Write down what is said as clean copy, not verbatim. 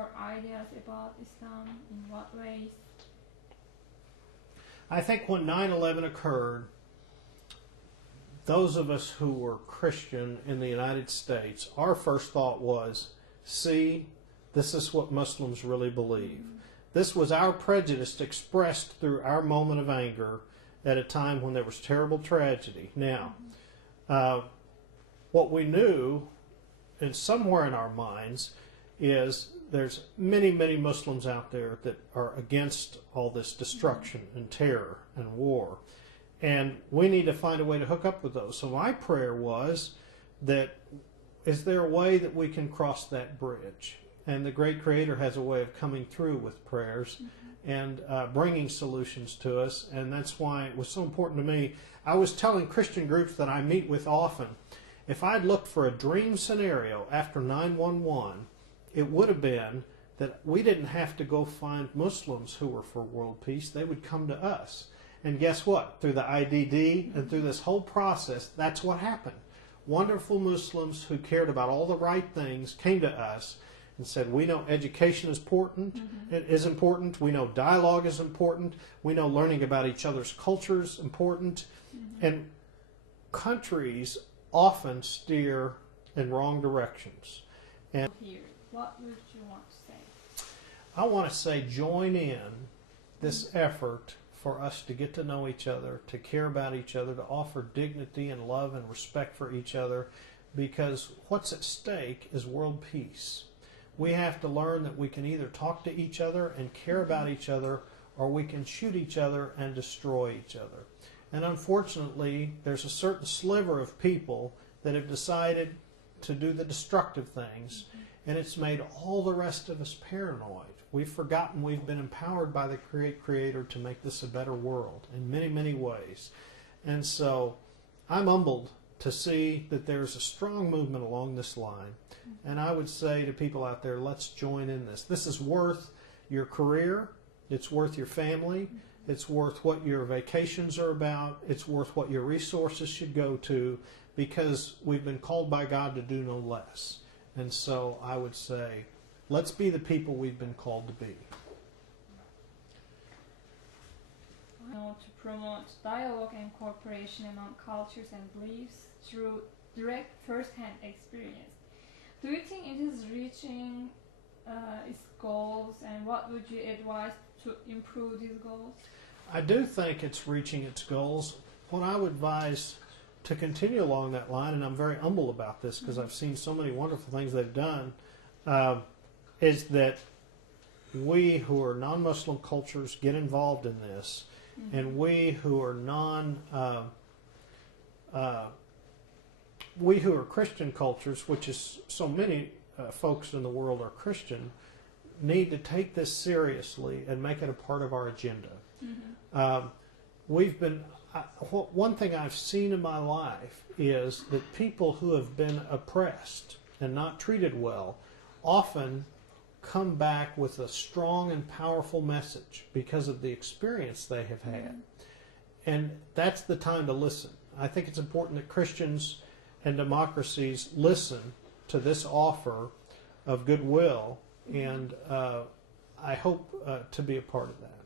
your ideas about Islam? In what ways? I think when 9/11 occurred, those of us who were Christian in the United States, our first thought was, see, this is what Muslims really believe. This was our prejudice expressed through our moment of anger at a time when there was terrible tragedy. Now, what we knew, and somewhere in our minds, is there's many, many Muslims out there that are against all this destruction and terror and war. And we need to find a way to hook up with those. So my prayer was that, is there a way that we can cross that bridge? And the great Creator has a way of coming through with prayers and bringing solutions to us. And that's why it was so important to me. I was telling Christian groups that I meet with often, if I'd looked for a dream scenario after 9/11, it would have been that we didn't have to go find Muslims who were for world peace. They would come to us. And guess what? Through the IDD and through this whole process, that's what happened. Wonderful Muslims who cared about all the right things came to us and said, we know education is important. It is important. We know dialogue is important. We know learning about each other's culture is important. And countries often steer in wrong directions. And what would you want to say? I want to say join in this effort for us to get to know each other, to care about each other, to offer dignity and love and respect for each other, because what's at stake is world peace. We have to learn that we can either talk to each other and care about each other, or we can shoot each other and destroy each other. And unfortunately, there's a certain sliver of people that have decided to do the destructive things, and it's made all the rest of us paranoid. We've forgotten we've been empowered by the Creator to make this a better world in many, many ways. And so I'm humbled to see that there's a strong movement along this line. And I would say to people out there, let's join in this. This is worth your career. It's worth your family. It's worth what your vacations are about. It's worth what your resources should go to, because we've been called by God to do no less. And so I would say, let's be the people we've been called to be. To promote dialogue and cooperation among cultures and beliefs through direct first-hand experience. Do you think it is reaching its goals, and what would you advise to improve these goals? I do think it's reaching its goals. What I would advise to continue along that line, and I'm very humble about this because I've seen so many wonderful things they've done, is that we who are non-Muslim cultures get involved in this, and we who are we who are Christian cultures, which is so many folks in the world are Christian, need to take this seriously and make it a part of our agenda. One thing I've seen in my life is that people who have been oppressed and not treated well often come back with a strong and powerful message because of the experience they have had. And that's the time to listen. I think it's important that Christians and democracies listen to this offer of goodwill, and I hope to be a part of that.